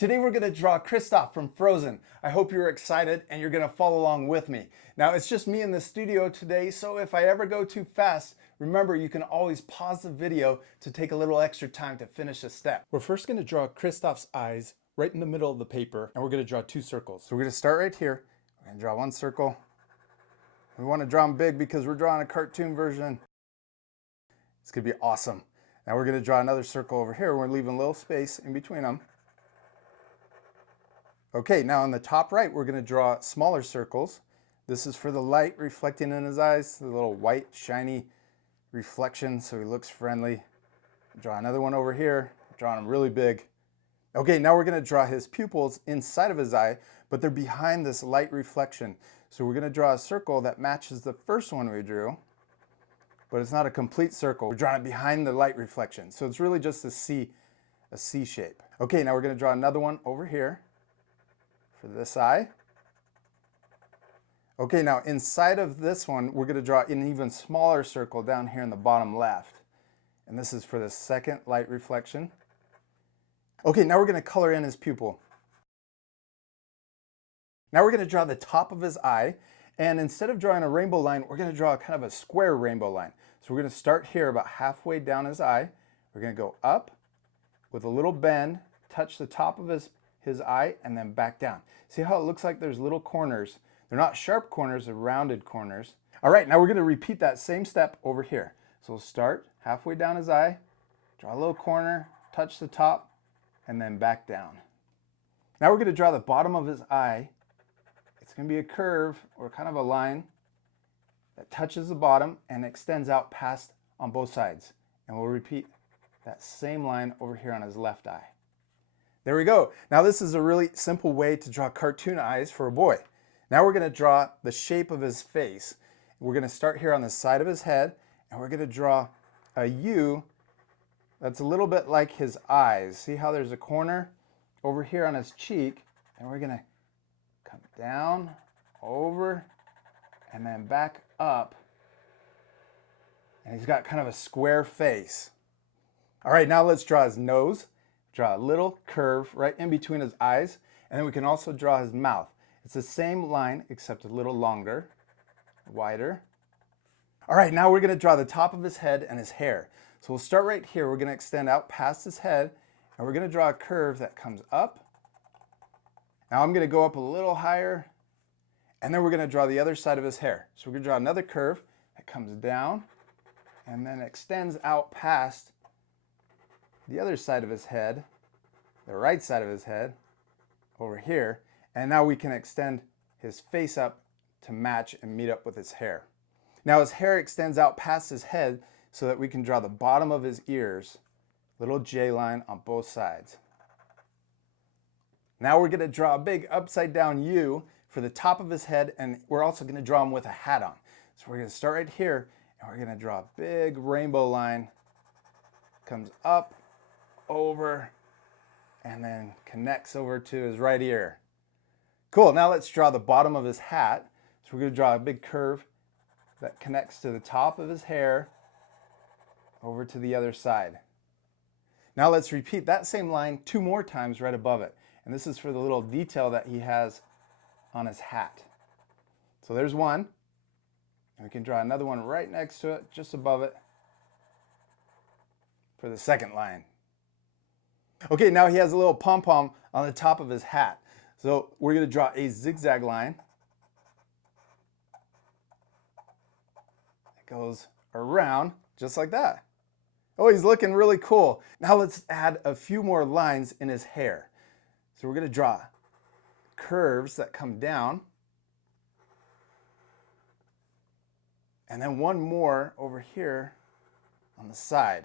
Today we're going to draw Kristoff from Frozen. I hope you're excited and you're going to follow along with me. Now it's just me in the studio today, so if I ever go too fast, remember you can always pause the video to take a little extra time to finish a step. We're first going to draw Kristoff's eyes right in the middle of the paper, and we're going to draw two circles. So we're going to start right here. We're going to draw one circle. We want to draw them big because we're drawing a cartoon version. It's going to be awesome. Now we're going to draw another circle over here. We're leaving a little space in between them. Okay, now on the top right, we're going to draw smaller circles. This is for the light reflecting in his eyes, the little white, shiny reflection, so he looks friendly. Draw another one over here, drawing him really big. Okay, now we're going to draw his pupils inside of his eye, but they're behind this light reflection. So we're going to draw a circle that matches the first one we drew, but it's not a complete circle. We're drawing it behind the light reflection, so it's really just a C shape. Okay, now we're going to draw another one over here for this eye. Okay, now inside of this one, we're going to draw an even smaller circle down here in the bottom left. And this is for the second light reflection. Okay, now we're going to color in his pupil. Now we're going to draw the top of his eye, and instead of drawing a rainbow line, we're going to draw kind of a square rainbow line. So we're going to start here about halfway down his eye. We're going to go up with a little bend, touch the top of his eye, and then back down. See how it looks like there's little corners? They're not sharp corners, they're rounded corners. All right, now we're going to repeat that same step over here. So we'll start halfway down his eye, draw a little corner, touch the top, and then back down. Now we're going to draw the bottom of his eye. It's going to be a curve or kind of a line that touches the bottom and extends out past on both sides. And we'll repeat that same line over here on his left eye. There we go. Now this is a really simple way to draw cartoon eyes for a boy. Now we're going to draw the shape of his face. We're going to start here on the side of his head, and we're going to draw a U that's a little bit like his eyes. See how there's a corner over here on his cheek, and we're going to come down, over, and then back up. And he's got kind of a square face. All right, now let's draw his nose. Draw a little curve right in between his eyes, and then we can also draw his mouth. It's the same line except a little longer, wider. All right, now we're going to draw the top of his head and his hair. So we'll start right here. We're going to extend out past his head, and we're going to draw a curve that comes up. Now I'm going to go up a little higher, and then we're going to draw the other side of his hair. So we're going to draw another curve that comes down and then extends out past the other side of his head, the right side of his head, over here, and now we can extend his face up to match and meet up with his hair. Now his hair extends out past his head so that we can draw the bottom of his ears, little J line on both sides. Now we're going to draw a big upside down U for the top of his head, and we're also going to draw him with a hat on. So we're going to start right here, and we're going to draw a big rainbow line, comes up, over, and then connects over to his right ear. Cool, now let's draw the bottom of his hat. So we're going to draw a big curve that connects to the top of his hair over to the other side. Now let's repeat that same line 2 more times right above it. And this is for the little detail that he has on his hat. So there's one. And we can draw another one right next to it, just above it, for the second line. Okay, now he has a little pom-pom on the top of his hat. So we're going to draw a zigzag line. It goes around just like that. Oh, he's looking really cool. Now let's add a few more lines in his hair. So we're going to draw curves that come down. And then one more over here on the side.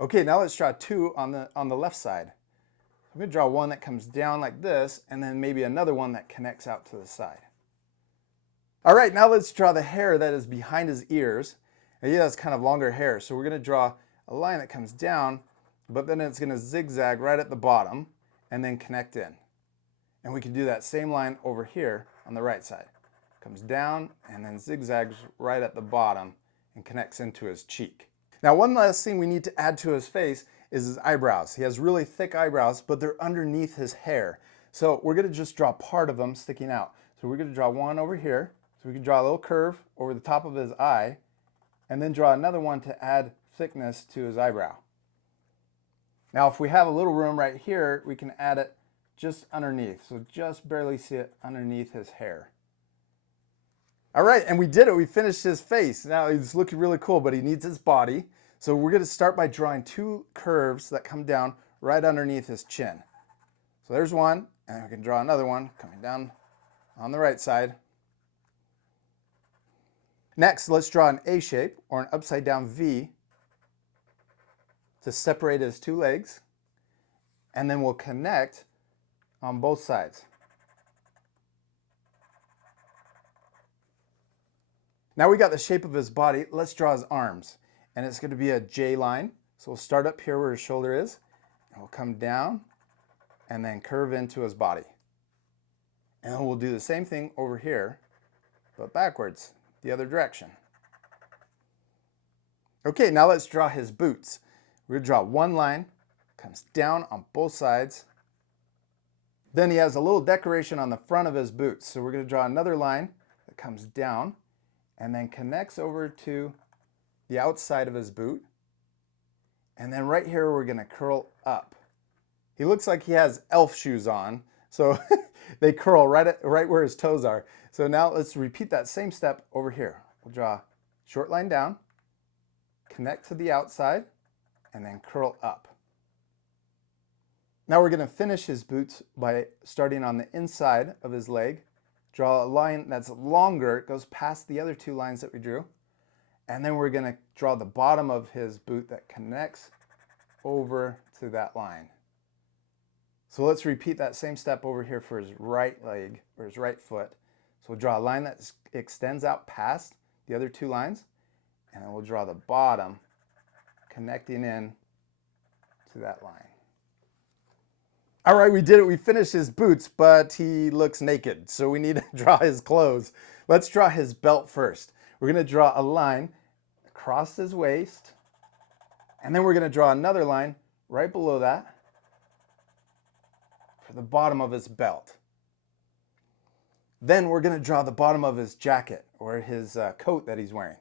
Okay, now let's draw 2 on the left side. I'm going to draw one that comes down like this, and then maybe another one that connects out to the side. All right, now let's draw the hair that is behind his ears. And he has kind of longer hair, so we're going to draw a line that comes down, but then it's going to zigzag right at the bottom and then connect in. And we can do that same line over here on the right side. Comes down and then zigzags right at the bottom and connects into his cheek. Now one last thing we need to add to his face is his eyebrows. He has really thick eyebrows, but they're underneath his hair. So we're gonna just draw part of them sticking out. So we're gonna draw one over here. So we can draw a little curve over the top of his eye, and then draw another one to add thickness to his eyebrow. Now if we have a little room right here, we can add it just underneath. So just barely see it underneath his hair. All right, and we did it. We finished his face. Now he's looking really cool, but he needs his body. So we're gonna start by drawing two curves that come down right underneath his chin. So there's one, and we can draw another one coming down on the right side. Next, let's draw an A shape or an upside down V to separate his two legs, and then we'll connect on both sides. Now we got the shape of his body. Let's draw his arms, and it's going to be a J line. So we'll start up here where his shoulder is, and we'll come down and then curve into his body. And then we'll do the same thing over here, but backwards, the other direction. Okay, now let's draw his boots. We're going to draw one line, comes down on both sides. Then he has a little decoration on the front of his boots. So we're going to draw another line that comes down and then connects over to the outside of his boot. And then right here, we're going to curl up. He looks like he has elf shoes on, so they curl right where his toes are. So now let's repeat that same step over here. We'll draw a short line down, connect to the outside, and then curl up. Now we're going to finish his boots by starting on the inside of his leg. Draw a line that's longer, it goes past the other two lines that we drew. And then we're going to draw the bottom of his boot that connects over to that line. So let's repeat that same step over here for his right leg or his right foot. So we'll draw a line that extends out past the other two lines, and then we'll draw the bottom connecting in to that line. All right, we did it. We finished his boots, but he looks naked, so we need to draw his clothes. Let's draw his belt first. We're going to draw a line across his waist, and then we're going to draw another line right below that for the bottom of his belt. Then we're going to draw the bottom of his jacket or his coat that he's wearing.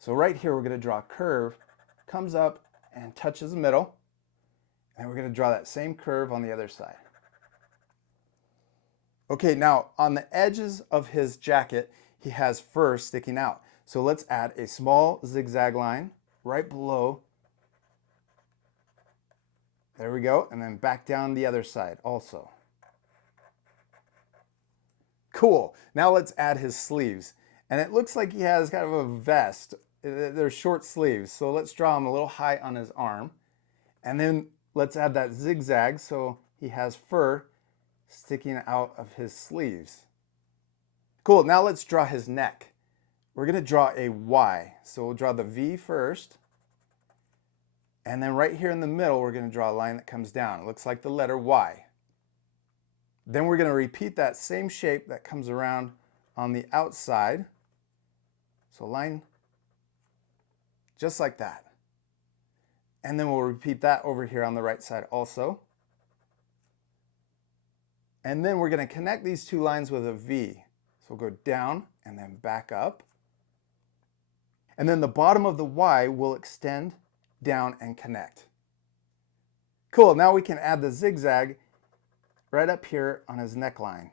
So right here, we're going to draw a curve, comes up and touches the middle. And we're going to draw that same curve on the other side. Okay, now on the edges of his jacket, he has fur sticking out. So let's add a small zigzag line right below. There we go. And then back down the other side also. Cool. Now let's add his sleeves. And it looks like he has kind of a vest. They're short sleeves. So let's draw him a little high on his arm. And then let's add that zigzag so he has fur sticking out of his sleeves. Cool, now let's draw his neck. We're going to draw a Y. So we'll draw the V first. And then right here in the middle, we're going to draw a line that comes down. It looks like the letter Y. Then we're going to repeat that same shape that comes around on the outside. So line just like that. And then we'll repeat that over here on the right side also. And then we're going to connect these two lines with a V. So we'll go down and then back up. And then the bottom of the Y will extend down and connect. Cool, now we can add the zigzag right up here on his neckline.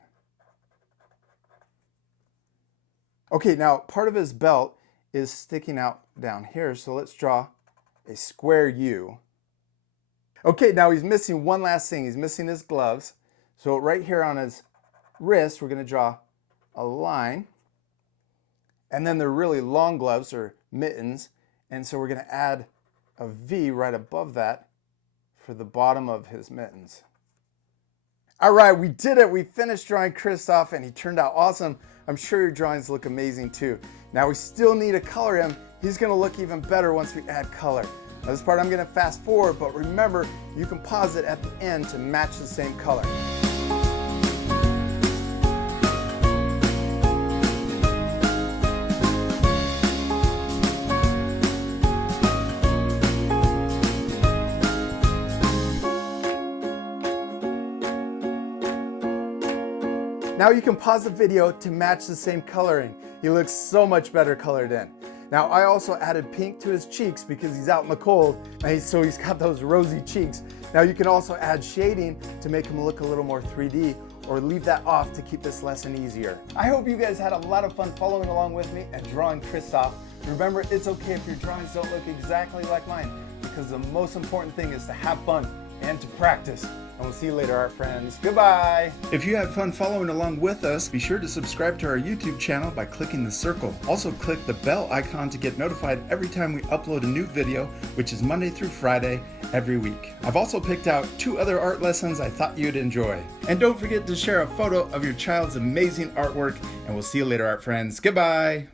Okay, now part of his belt is sticking out down here, so let's draw a square U. Okay, now he's missing one last thing. He's missing his gloves. So right here on his wrist, we're going to draw a line. And then they're really long gloves or mittens. And so we're going to add a V right above that for the bottom of his mittens. All right, we did it. We finished drawing Kristoff and he turned out awesome. I'm sure your drawings look amazing too. Now we still need to color him. He's going to look even better once we add color. Now this part I'm going to fast forward, but remember, you can pause it at the end to match the same color. Now you can pause the video to match the same coloring. He looks so much better colored in. Now I also added pink to his cheeks because he's out in the cold, and so he's got those rosy cheeks. Now you can also add shading to make him look a little more 3D, or leave that off to keep this lesson easier. I hope you guys had a lot of fun following along with me and drawing Kristoff. Remember, it's okay if your drawings don't look exactly like mine, because the most important thing is to have fun and to practice. And we'll see you later, art friends. Goodbye. If you had fun following along with us, be sure to subscribe to our YouTube channel by clicking the circle. Also click the bell icon to get notified every time we upload a new video, which is Monday through Friday every week. I've also picked out 2 other art lessons I thought you'd enjoy. And don't forget to share a photo of your child's amazing artwork, and we'll see you later, art friends. Goodbye.